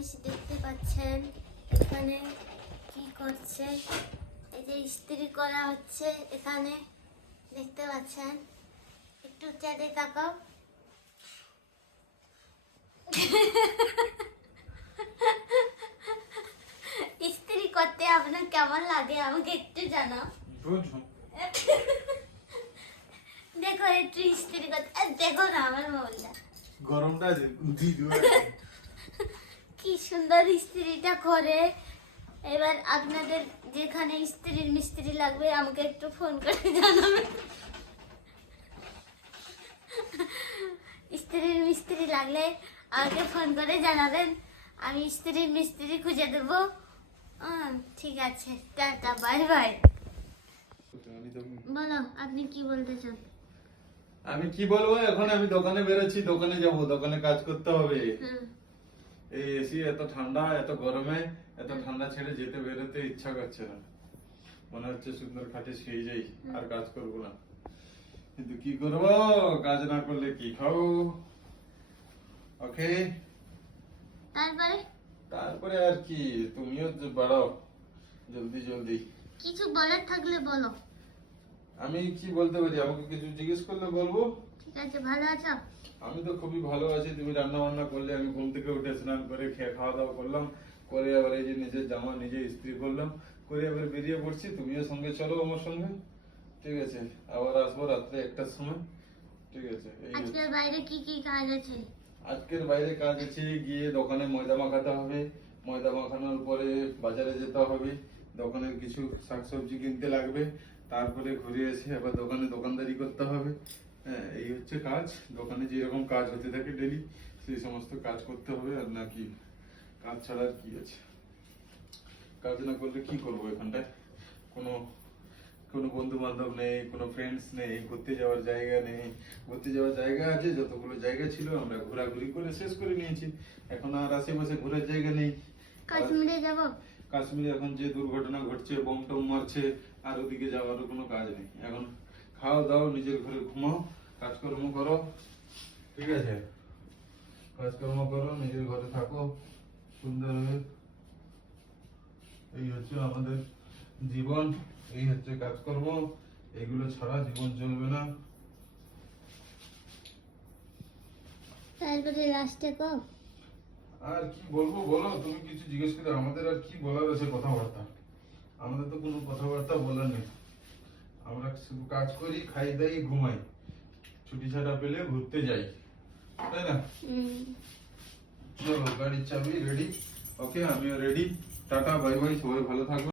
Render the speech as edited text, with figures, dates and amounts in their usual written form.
Guys দেখতে পাচ্ছেন এখানে কি করছে, এই যে ইস্ত্রি করা হচ্ছে এখানে দেখতে পাচ্ছেন। একটু চাঁদে তাকাও। ইস্ত্রি করতে আপনার কেমন লাগে আমাকে একটু জানাও। দেখো একটু ইস্ত্রি করতে, দেখো না আমার মোবাইলটা গরমটা কি সুন্দর ইস্ত্রিটা করে। এবার আপনাদের যেখানে ইস্ত্রির মিস্ত্রি লাগবে আমাকে একটু ফোন করে জানাবেন। ইস্ত্রির মিস্ত্রি লাগলে আমাকে ফোন করে জানাবেন, আমি ইস্ত্রির মিস্ত্রি খুঁজে দেবো। ঠিক আছে, টাটা, বাই বাই। বলো আপনি কি বলতে চান? আমি কি বলবো, এখন আমি দোকানে বেরোচ্ছি, দোকানে যাব, দোকানে কাজ করতে হবে। এই এসি এত ঠান্ডা, এত গরমে এত ঠান্ডা ছেড়ে যেতে বেরোতে ইচ্ছা করছে না। মনে হচ্ছে সুন্দর খাটে শুয়ে যাই, আর কাজ করবো না। কিন্তু কি করব, কাজ না করলে কি খাবো? ওকে, তারপরে আর কি, তুমিও বাড়াও জলদি জলদি। কিছু বলার থাকলে বলো। আমি কি বলতে পারি, আমাকে কিছু জিজ্ঞেস করলে বলবো। ঠিক আছে, ভালো আছো? আমি তো খুবই ভালো আছি। তুমি রান্না বান্না করলে, আমি ঘুম থেকে উঠে স্নান করে খেয়ে খাওয়া দাওয়া করলাম, করে আবার এই যে নিজের জামা নিজে ইস্ত্রি করলাম, করে আবার বেরিয়ে পড়ছি। তুমিও সঙ্গে চলো আমার সঙ্গে, ঠিক আছে? আবার আসবো রাত্রে 1টার সময়, ঠিক আছে? আজকের বাইরে কি কি কাজ আছে? আজকের বাইরে কাজ আছে, গিয়ে দোকানে ময়দা মাখাতে হবে, ময়দা মাখানোর পরে বাজারে যেতে হবে, দোকানের কিছু শাকসবজি কিনতে লাগবে, তারপরে ঘুরে এসে আবার দোকানে দোকানদারি করতে হবে। হ্যাঁ, এই হচ্ছে কাজ। দোকানে যেরকম কাজ হতে থাকে ডেলি, সেই সমস্ত কাজ করতে হবে। আর নাকি কাজ ছাড়া আর কি আছে? কাজ না করলে কি করবো এখানটায়? কোনো কোনো বন্ধু বান্ধব নেই, কোনো ফ্রেন্ডস নেই, ঘুরতে যাওয়ার জায়গা নেই। ঘুরতে যাওয়ার জায়গা আছে, যতগুলো জায়গা ছিল আমরা ঘোরাঘুরি করে শেষ করে নিয়েছি। এখন আর আশেপাশে ঘোরার জায়গা নেই। কাশ্মীরে যাব। কাশ্মীরে এখন যে দুর্ঘটনা ঘটছে, বোম টোম মারছে, আর ওদিকে যাওয়ারও কোনো কাজ নেই। এখন খাও দাও, নিজের ঘরে ঘুমাও, কাজকর্ম করো, ঠিক আছে? কাজকর্ম করো, নিজের ঘরে থাকো সুন্দরভাবে। এই হচ্ছে আমাদের জীবন, এই হচ্ছে কাজকর্ম। এগুলো ছাড়া জীবন চলবে না। তারপরে লাস্টে কো। আর কি বলবো বলো, তুমি কিছু জিজ্ঞেস করে। আমাদের আর কি বলার আছে কথাবার্তা? আমাদের তো কোনো কথাবার্তা বলার নেই। আমরা শুধু কাজ করি, খাই দাই, ঘুমাই, ছুটি ছাড়া পেলে ঘুরতে যাই, তাই না? চলো, গাড়ির চাবি রেডি। ওকে, আমিও রেডি। টাটা, বাই বাই, সবাই ভালো থাকো।